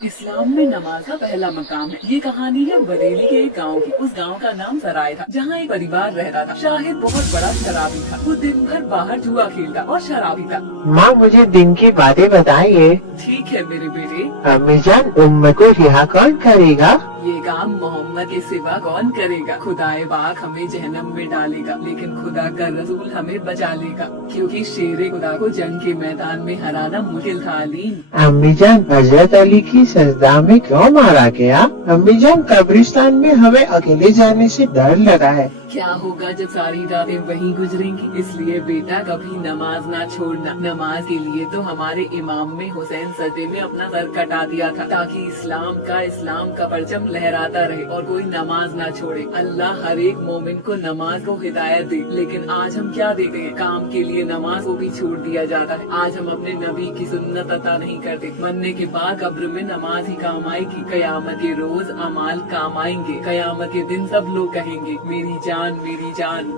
इस्लाम में नमाज का पहला मकाम है। ये कहानी है बरेली के एक गांव की। उस गांव का नाम सराय था, जहाँ एक परिवार रहता था। शाहिद बहुत बड़ा शराबी था। वो दिन भर बाहर जुआ खेलता और शराबी था। माँ मुझे दिन की बातें बताइए। ठीक है मेरे बेटे। अम्मी जान, उम्र को रिहा कौन करेगा? ये काम मोहम्मद के सिवा कौन करेगा? खुदाए पाक हमें जहन्नम में डालेगा, लेकिन खुदा का रसूल हमें बचा लेगा, क्योंकि शेरे खुदा को जंग के मैदान में हराना मुश्किल था। अलीम अम्मी जान, हजरत अली की सजदा में क्यों मारा गया? अम्मी जान, कब्रिस्तान में हमें अकेले जाने से डर लगा है। क्या होगा जब सारी रातें वहीं गुजरेंगी? इसलिए बेटा कभी नमाज ना छोड़ना। नमाज के लिए तो हमारे इमाम में हुसैन सजे में अपना सर कटा दिया था, ताकि इस्लाम का परचम लहराता रहे और कोई नमाज ना छोड़े। अल्लाह हर एक मोमिन को नमाज को हिदायत दे। लेकिन आज हम क्या देखते हैं? काम के लिए नमाज को भी छोड़ दिया जाता है। आज हम अपने नबी की सुन्नत अता नहीं करते। मरने के बाद कब्र में नमाज ही काम आएगी। कयामत के रोज अमाल काम आएंगे। कयामत के दिन सब लोग कहेंगे मेरी जान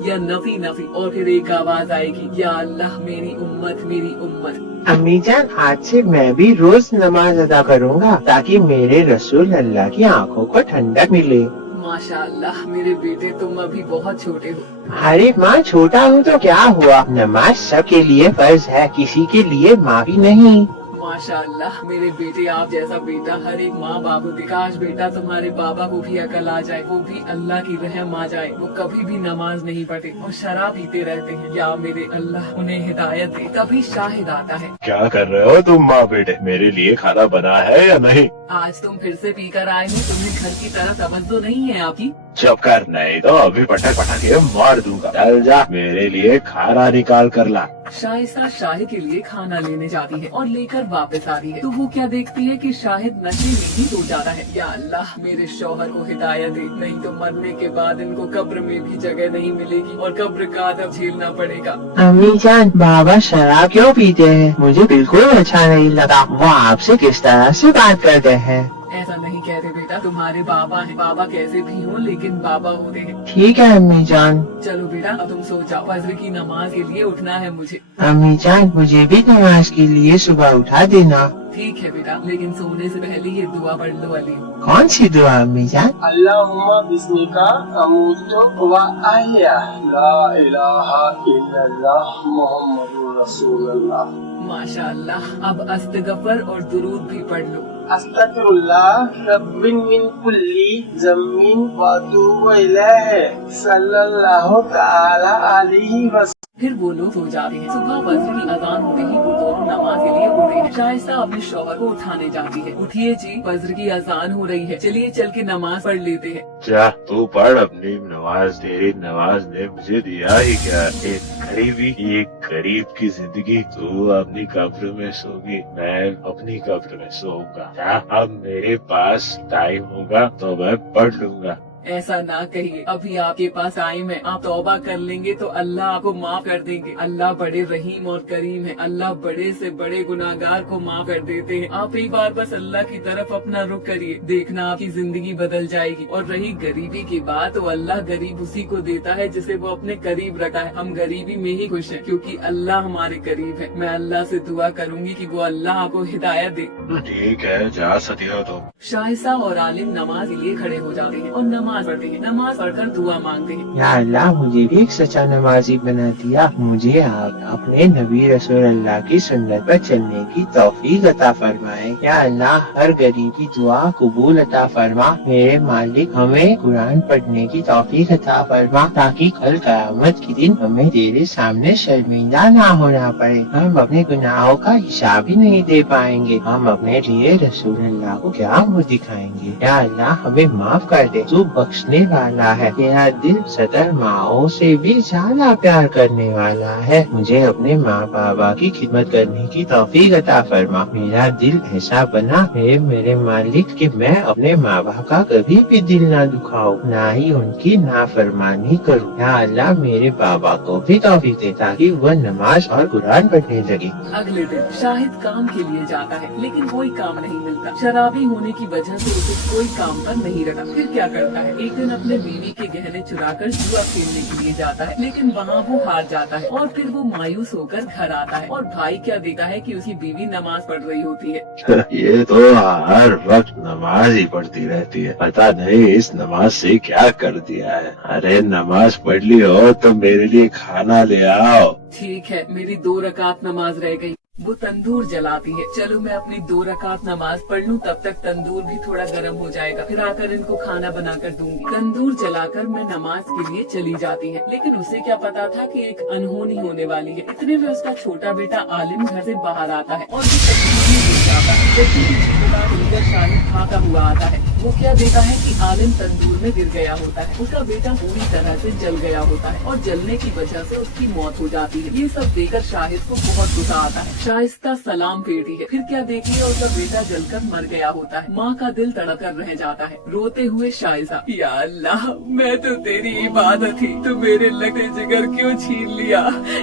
या नफी नफी, और फिर एक आवाज आएगी, या अल्लाह मेरी उम्मत। अम्मी जान, आज से मैं भी रोज नमाज अदा करूँगा, ताकि मेरे रसूल अल्लाह की आंखों को ठंडक मिले। माशाअल्लाह मेरे बेटे, तुम अभी बहुत छोटे हो। अरे माँ, छोटा हूँ तो क्या हुआ? नमाज सबके लिए फर्ज है, किसी के लिए माफी नहीं। माशाअल्लाह मेरे बेटे, आप जैसा बेटा हर एक माँ बाप को। काश बेटा तुम्हारे बाबा को भी अकल आ जाए, वो भी अल्लाह की रहम आ जाए। वो कभी भी नमाज नहीं पढ़ते और शराब पीते रहते हैं। या मेरे अल्लाह उन्हें हिदायत दे। तभी शाहिद आता है। क्या कर रहे हो तुम माँ बेटे? मेरे लिए खाना बना है या नहीं? आज तुम फिर से पीकर आए हो। तुम्हें घर की तरफ तवज्जो नहीं है आपकी? चुप कर, नहीं तो अभी पटक के मार दूंगा। चल जा, मेरे लिए खाना निकाल कर ला। शाइस्ता शाहिद के लिए खाना लेने जाती है और लेकर वापस आती है, तो वो क्या देखती है कि शाहिद नशे में ही सो जाता है। या अल्लाह मेरे शौहर को हिदायत दे, नहीं तो मरने के बाद इनको कब्र में भी जगह नहीं मिलेगी और कब्र का अदब झेलना पड़ेगा। अम्मी जान, बाबा शराब क्यों पीते हैं? मुझे बिल्कुल अच्छा नहीं लगा। वो आपसे किस तरह से बात करते हैं? ऐसा नहीं कहते बेटा, तुम्हारे बाबा हैं। बाबा कैसे भी हों, लेकिन बाबा होते हैं। ठीक है अम्मी जान। चलो बेटा, अब तुम सो जाओ। फजर की नमाज के लिए उठना है मुझे। अम्मी जान, मुझे भी नमाज के लिए सुबह उठा देना। ठीक है बेटा, लेकिन सोने से पहले ये दुआ पढ़ लो। अली कौन सी दुआ अम्मी जान? अल्लाहुम्मा बिस्मिका अमूतु व अहया, ला इलाहा इल्लल्लाह मुहम्मदुर रसूलुल्लाह। माशाअल्लाह, अब अस्तगफर और दुरूद भी पढ़ लो। अस्तगफिरुल्लाह रब्बिन मिन कुल्ली ज़म्बिन व अतूबु इलैहि सल्लल्लाहु तआला अलैहि वसल्लम। फिर वो लोग सो जाते हैं। सुबह फजर की अजान होते ही वो दोनों नमाज के लिए उठ रहे हैं। शाइस्ता अपने शौहर को उठाने जाती है। उठिए जी, फजर की अजान हो रही है, चलिए चल के नमाज पढ़ लेते हैं। जा तू पढ़ अपनी नमाज। तेरी नमाज ने मुझे दिया ही क्या? एक गरीब की जिंदगी। तू अपनी कब्र में सोगी, मैं अपनी कब्र में सोऊंगा। जा, अब मेरे पास टाइम होगा तो मैं पढ़ लूंगा। ऐसा ना कहिए, अभी आपके पास टाइम है। आप तौबा कर लेंगे तो अल्लाह आपको माफ कर देंगे। अल्लाह बड़े रहीम और करीम है। अल्लाह बड़े से बड़े गुनाहगार को माफ कर देते हैं। आप एक बार बस अल्लाह की तरफ अपना रुख करिए, देखना आपकी जिंदगी बदल जाएगी। और रही गरीबी की बात, तो अल्लाह गरीब उसी को देता है जिसे वो अपने करीब रखा है। हम गरीबी में ही खुश हैं, क्योंकि अल्लाह हमारे करीब है। मैं अल्लाह से दुआ करूंगी कि वो अल्लाह आपको हिदायत दे। ठीक है, जा सतिया तो। शाइस्ता और आलिम नमाज के लिए खड़े हो जाते हैं और नमाज पढ़ते हैं। नमाज पढ़कर दुआ मांगते हैं। या अल्लाह, मुझे भी एक सच्चा नमाजी बना दिया। मुझे आप अपने नबी रसूल अल्लाह की सुन्नत पर चलने की तौफीक अता फरमाए। या अल्लाह, हर गरीब की दुआ कबूल अता फरमा। मेरे मालिक, हमें कुरान पढ़ने की तौफीक अता फरमा, ताकि कल क़यामत के दिन हमें तेरे सामने शर्मिंदा ना होना पड़े। हम अपने गुनाहों का हिसाब ही नहीं दे पाएंगे। हम अपने लिए रसूल अल्लाह को क्या मुँह दिखाएंगे? या अल्लाह, हमें माफ कर दे। तू बख्शने वाला है। तेरा दिल सदर माओ से भी ज्यादा प्यार करने वाला है। मुझे अपने माँ बाबा की खिदमत करने की तौफीक अता फरमा। मेरा दिल ऐसा बना है मेरे मालिक कि मैं अपने माँ बाप का कभी भी दिल ना दुखाऊं, ना ही उनकी नाफरमानी करूँ। या अल्लाह, मेरे बाबा को भी तौफीक दे, ताकि वह नमाज और कुरान पढ़ने लगे। अगले दिन शाहिद काम के लिए जाता है, लेकिन कोई काम नहीं मिलता। शराबी होने की वजह से उसे कोई काम पर नहीं रखा। फिर क्या करता है? है। एक दिन अपने बीवी के गहने चुराकर जुआ खेलने के लिए जाता है, लेकिन वहाँ वो हार जाता है और फिर वो मायूस होकर घर आता है और भाई क्या देखता है कि उसकी बीवी नमाज पढ़ रही होती है। ये तो हर वक्त नमाज ही पढ़ती रहती है, पता नहीं इस नमाज से क्या कर दिया है। अरे नमाज पढ़ ली हो तो मेरे लिए खाना ले आओ। ठीक है, मेरी 2 रकात नमाज रह गई। वो तंदूर जलाती है। चलो मैं अपनी 2 रकात नमाज पढ़ लूं, तब तक तंदूर भी थोड़ा गर्म हो जाएगा, फिर आकर इनको खाना बनाकर दूंगी। तंदूर जलाकर मैं नमाज के लिए चली जाती है, लेकिन उसे क्या पता था कि एक अनहोनी होने वाली है। इतने में उसका छोटा बेटा आलिम घर से बाहर आता है और वो तंदूर में गिर जाता है। जैसे ही रिश्तेदार उनका शाहिद भागा हुआ आता है, वो क्या देखता है कि आलिम तंदूर में गिर गया होता है। उसका बेटा पूरी तरह से जल गया होता है और जलने की वजह से उसकी मौत हो जाती है। ये सब देखकर शाहिद को बहुत गुस्सा आता है। शाइस्ता सलाम फेरती है, फिर क्या देखिए उसका बेटा जलकर मर गया होता है। माँ का दिल तड़प कर रह जाता है। रोते हुए शाइस्ता, या अल्लाह, मैं तो तेरी इबादत थी, तो मेरे लगे जिगर क्यों छीन लिया?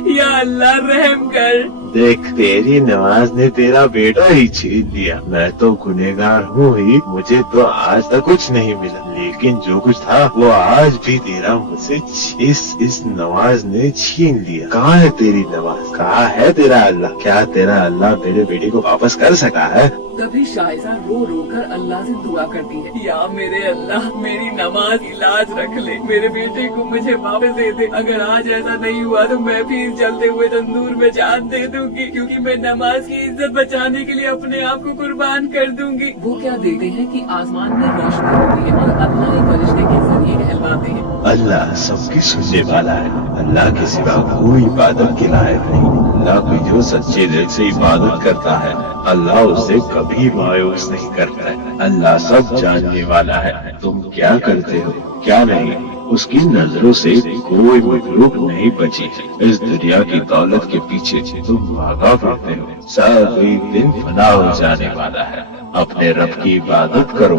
या अल्लाह रहम कर। देख तेरी नमाज ने तेरा बेटा ही छीन लिया। मैं तो गुनहगार हूँ ही, मुझे तो आज तक कुछ नहीं मिला, लेकिन जो कुछ था वो आज भी तेरा मुझसे इस नमाज ने छीन लिया। कहाँ है तेरी नमाज? कहाँ है तेरा अल्लाह? क्या तेरा अल्लाह मेरे बेटे को वापस कर सका है? तभी शाइजा रो रो कर अल्लाह से दुआ करती है, या मेरे अल्लाह, मेरी नमाज की लाज रख ले, मेरे बेटे को मुझे वापस दे दे। अगर आज ऐसा नहीं हुआ तो मैं भी जलते हुए तंदूर में जान दे दूंगी, क्योंकि मैं नमाज की इज्जत बचाने के लिए अपने आप को कुर्बान कर दूंगी। वो क्या देखते हैं कि आसमान में रोशनी होती है और अल्लाह एक फरिश्ते के जरिए कहलवाते हैं। अल्लाह सबकी सुनने वाला है, अल्लाह के सिवा कोई इबादत के लायक नहीं। अल्लाह की जो सच्चे दिल से इबादत करता है, अल्लाह उसे कभी मायूस नहीं करता है। अल्लाह सब जानने वाला है, तुम क्या करते हो क्या नहीं, उसकी नजरों से कोई मखलूक नहीं बची। इस दुनिया की दौलत के पीछे तुम भागा फिरते हो, सब एक दिन फना हो जाने वाला है। अपने रब की इबादत करो।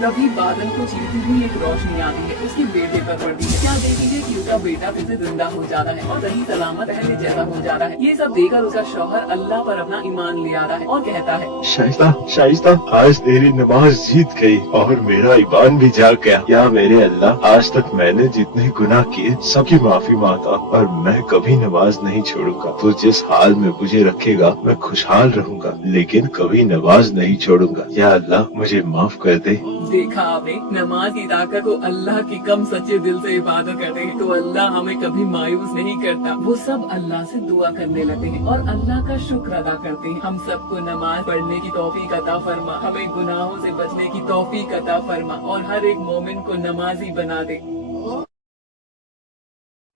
तभी बादल को चीरती हुई एक रोशनी आती है, उसके बेटे पर पड़ती है। क्या देखेंगे कि उसका बेटा फिर से जिंदा हो जाता है और सही सलामत पहले जैसा हो जाता है। ये सब देखकर उसका शौहर अल्लाह पर अपना ईमान ले आता है और कहता है, शाइस्ता, आज तेरी नमाज जीत गई और मेरा ईमान भी जाग गया। या मेरे अल्लाह, आज तक मैंने जितने गुनाह किए सबकी माफी मांगता और मैं कभी नमाज नहीं छोड़ूंगा। तू जिस हाल में मुझे रखेगा मैं खुशहाल रहूंगा, लेकिन कभी नमाज नहीं छोड़ूंगा। या अल्लाह, मुझे माफ कर दे। देखा आपने, नमाज की ताकत को अल्लाह की कम सच्चे दिल से इबादत करते हैं तो अल्लाह हमें कभी मायूस नहीं करता। वो सब अल्लाह से दुआ करने लगते हैं और अल्लाह का शुक्र अदा करते हैं। हम सबको नमाज पढ़ने की तौफीक अता फरमा, हमें गुनाहों से बचने की तौफीक अता फरमा और हर एक मोमिन को नमाजी बना दे।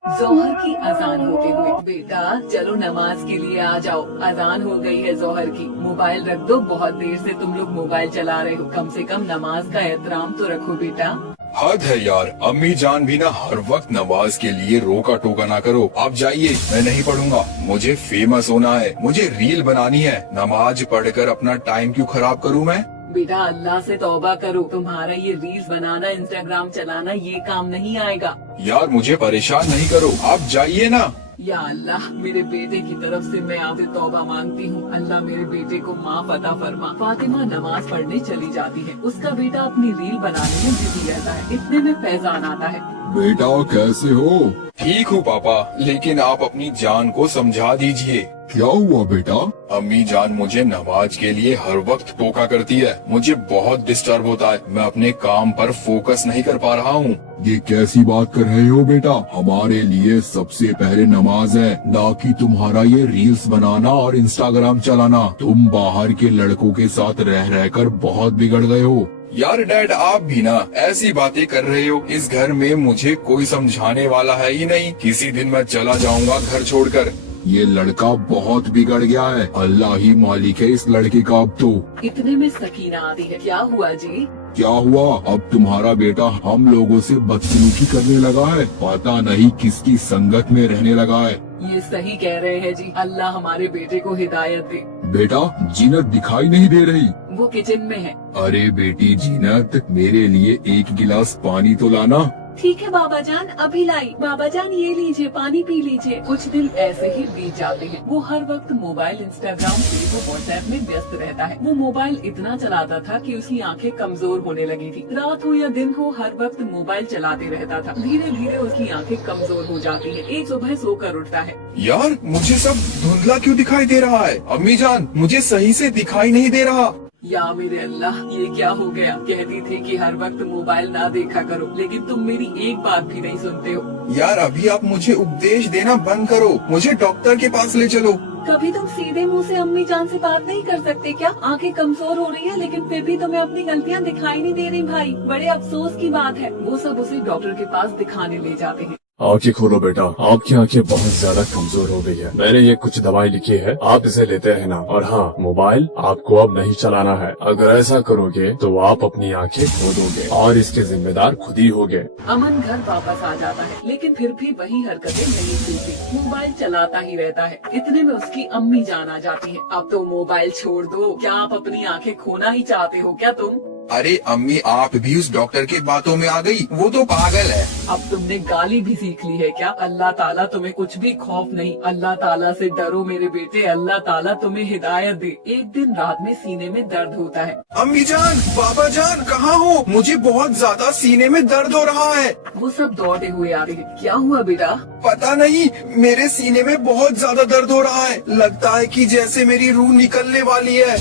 जोहर की अजान होते हुए, बेटा चलो नमाज के लिए आ जाओ, अजान हो गई है जोहर की। मोबाइल रख दो, बहुत देर से तुम लोग मोबाइल चला रहे हो, कम से कम नमाज का एहतराम तो रखो बेटा। हद है यार, अम्मी जान भी ना हर वक्त नमाज के लिए रोका टोका ना करो। आप जाइए, मैं नहीं पढ़ूंगा, मुझे फेमस होना है, मुझे रील बनानी है। नमाज पढ़कर अपना टाइम क्यों खराब करूं मैं? बेटा अल्लाह से तौबा करो, तुम्हारा ये रील्स बनाना, इंस्टाग्राम चलाना ये काम नहीं आएगा। यार मुझे परेशान नहीं करो, आप जाइए ना। या अल्लाह, मेरे बेटे की तरफ से मैं आपसे तौबा मांगती हूँ। अल्लाह मेरे बेटे को माफ अता फरमा। फातिमा नमाज पढ़ने चली जाती है, उसका बेटा अपनी रील बनाने में बिजी रहता है। इतने में फैजान आता है। बेटा कैसे हो? ठीक हूँ पापा, लेकिन आप अपनी जान को समझा दीजिए। क्या हुआ बेटा? अम्मी जान मुझे नमाज के लिए हर वक्त टोका करती है, मुझे बहुत डिस्टर्ब होता है, मैं अपने काम पर फोकस नहीं कर पा रहा हूँ। ये कैसी बात कर रहे हो बेटा? हमारे लिए सबसे पहले नमाज है, ना कि तुम्हारा ये रील्स बनाना और इंस्टाग्राम चलाना। तुम बाहर के लड़कों के साथ रह रहकर बहुत बिगड़ गए हो। यार डैड, आप भी ना ऐसी बातें कर रहे हो। इस घर में मुझे कोई समझाने वाला है ही नहीं। किसी दिन मैं चला जाऊंगा घर छोड़कर। ये लड़का बहुत बिगड़ गया है, अल्लाह ही मालिक है इस लड़के का अब तो। इतने में सकीना आती है। क्या हुआ जी? क्या हुआ? अब तुम्हारा बेटा हम लोगों से बदसलूकी करने लगा है, पता नहीं किसकी संगत में रहने लगा है। ये सही कह रहे हैं जी, अल्लाह हमारे बेटे को हिदायत दे। बेटा जीनत दिखाई नहीं दे रही। वो किचन में है। अरे बेटी जीनत, मेरे लिए एक गिलास पानी तो लाना। ठीक है बाबा जान, अभी लाई। बाबा जान ये लीजिए, पानी पी लीजिए। कुछ दिन ऐसे ही बीत जाते हैं। वो हर वक्त मोबाइल, इंस्टाग्राम, फेसबुक, व्हाट्सएप में व्यस्त रहता है। वो मोबाइल इतना चलाता था कि उसकी आंखें कमजोर होने लगी थी। रात हो या दिन हो, हर वक्त मोबाइल चलाते रहता था। धीरे धीरे उसकी आंखें कमजोर हो जाती है। एक सुबह सोकर उठता है। यार मुझे सब धुंधला क्यों दिखाई दे रहा है? अम्मी जान मुझे सही से दिखाई नहीं दे रहा। या मेरे अल्लाह, ये क्या हो गया? कहती थी कि हर वक्त मोबाइल ना देखा करो, लेकिन तुम मेरी एक बात भी नहीं सुनते हो। यार अभी आप मुझे उपदेश देना बंद करो, मुझे डॉक्टर के पास ले चलो। कभी तुम सीधे मुंह से अम्मी जान से बात नहीं कर सकते क्या? आंखें कमजोर हो रही है, लेकिन फिर भी तुम्हें अपनी गलतियां दिखाई नहीं दे रही भाई। बड़े अफसोस की बात है। वो सब उसे डॉक्टर के पास दिखाने ले जाते हैं। आंखें खोलो बेटा, आपकी आंखें बहुत ज्यादा कमजोर हो गई है। मैंने ये कुछ दवाई लिखी है, आप इसे लेते रहना। और हाँ, मोबाइल आपको अब नहीं चलाना है। अगर ऐसा करोगे तो आप अपनी आंखें खो दोगे और इसके जिम्मेदार खुद ही होगे। अमन घर वापस आ जाता है, लेकिन फिर भी वही हरकतें नहीं छूटती। मोबाइल चलाता ही रहता है। इतने में उसकी अम्मी जान आ जाती है। अब तो मोबाइल छोड़ दो। क्या आप अपनी आंखें खोना ही चाहते हो क्या तुम? अरे अम्मी, आप भी उस डॉक्टर की बातों में आ गई। वो तो पागल है। अब तुमने गाली भी सीख ली है क्या? अल्लाह ताला तुम्हें कुछ भी खौफ नहीं। अल्लाह ताला से डरो मेरे बेटे। अल्लाह ताला तुम्हें हिदायत दे। एक दिन रात में सीने में दर्द होता है। अम्मी जान, बाबा जान, कहाँ हो? मुझे बहुत ज्यादा सीने में दर्द हो रहा है। वो सब दौड़ते हुए आ रहे हैं। क्या हुआ बेटा? पता नहीं, मेरे सीने में बहुत ज्यादा दर्द हो रहा है। लगता है कि जैसे मेरी रूह निकलने वाली है।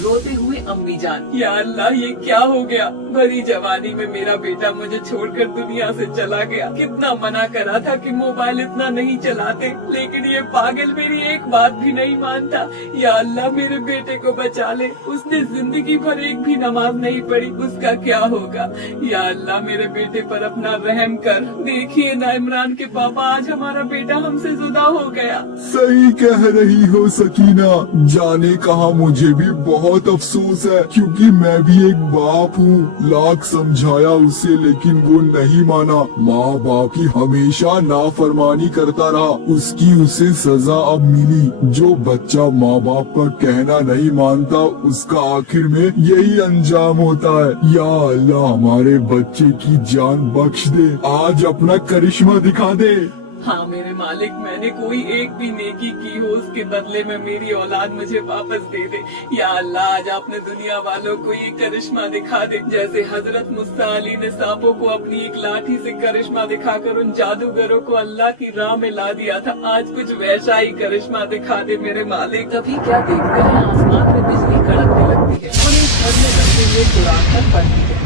रोते हुए अम्मी जान, या अल्लाह ये क्या हो गया? भरी जवानी में मेरा बेटा मुझे छोड़कर दुनिया से चला गया। कितना मना करा था कि मोबाइल इतना नहीं चलाते, लेकिन ये पागल मेरी एक बात भी नहीं मानता। या अल्लाह मेरे बेटे को बचा ले। उसने जिंदगी भर एक भी नमाज नहीं पढ़ी, उसका क्या होगा? या अल्लाह मेरे बेटे पर अपना रहम कर। देखिए ना इमरान के पापा, आज हमारा बेटा हमसे जुदा हो गया। सही कह रही हो सकीना, जाने कहा मुझे भी बहुत अफसोस है, क्योंकि मैं भी एक बाप हूँ। लाख समझाया उसे, लेकिन वो नहीं माना। माँ बाप की हमेशा नाफरमानी करता रहा। उसकी उसे सजा अब मिली। जो बच्चा माँ बाप का कहना नहीं मानता, उसका आखिर में यही अंजाम होता है। या अल्लाह हमारे बच्चे की जान बख्श दे, आज अपना करिश्मा दिखा दे। हाँ मेरे मालिक, मैंने कोई एक भी नेकी की हो, उसके बदले में मेरी औलाद मुझे वापस दे दे। या अल्लाह आज आपने दुनिया वालों को ये करिश्मा दिखा दे। जैसे हजरत मुसा अली ने सांपों को अपनी एक लाठी से करिश्मा दिखाकर उन जादूगरों को अल्लाह की राह में ला दिया था, आज कुछ वैसा ही करिश्मा दिखा दे मेरे मालिक। तभी क्या देखते हैं, आसमान में बिजली कड़कने लगती है। उन्हें घर में रखते हुए कुरान पर पढ़ती है।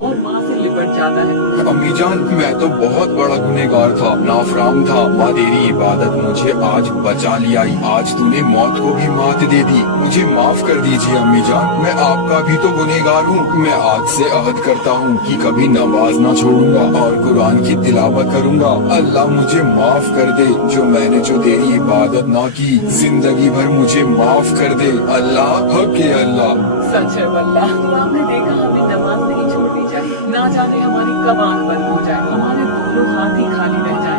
और माँ से लिपट जाता है। अम्मी जान, मैं तो बहुत बड़ा गुनहगार था, नाफराम था। माँ तेरी इबादत मुझे आज बचा लिया। आज तूने मौत को भी मात दे दी। मुझे माफ कर दीजिए अम्मी जान, मैं आपका भी तो गुनहगार हूँ। मैं आज से अहद करता हूँ कि कभी नमाज ना छोड़ूंगा और कुरान की तिलावत करूँगा। अल्लाह मुझे माफ कर दे, जो मैंने जो तेरी इबादत ना की, जिंदगी भर मुझे माफ कर दे। अल्लाह हक है अल्लाह। सच है वल्लाह, तो आपने देखा हमें नमाज नहीं छोड़नी चाहिए। ना जाने हमारी कब आंख बंद हो जाए, हमारे दोनों हाथ ही खाली रह जाए।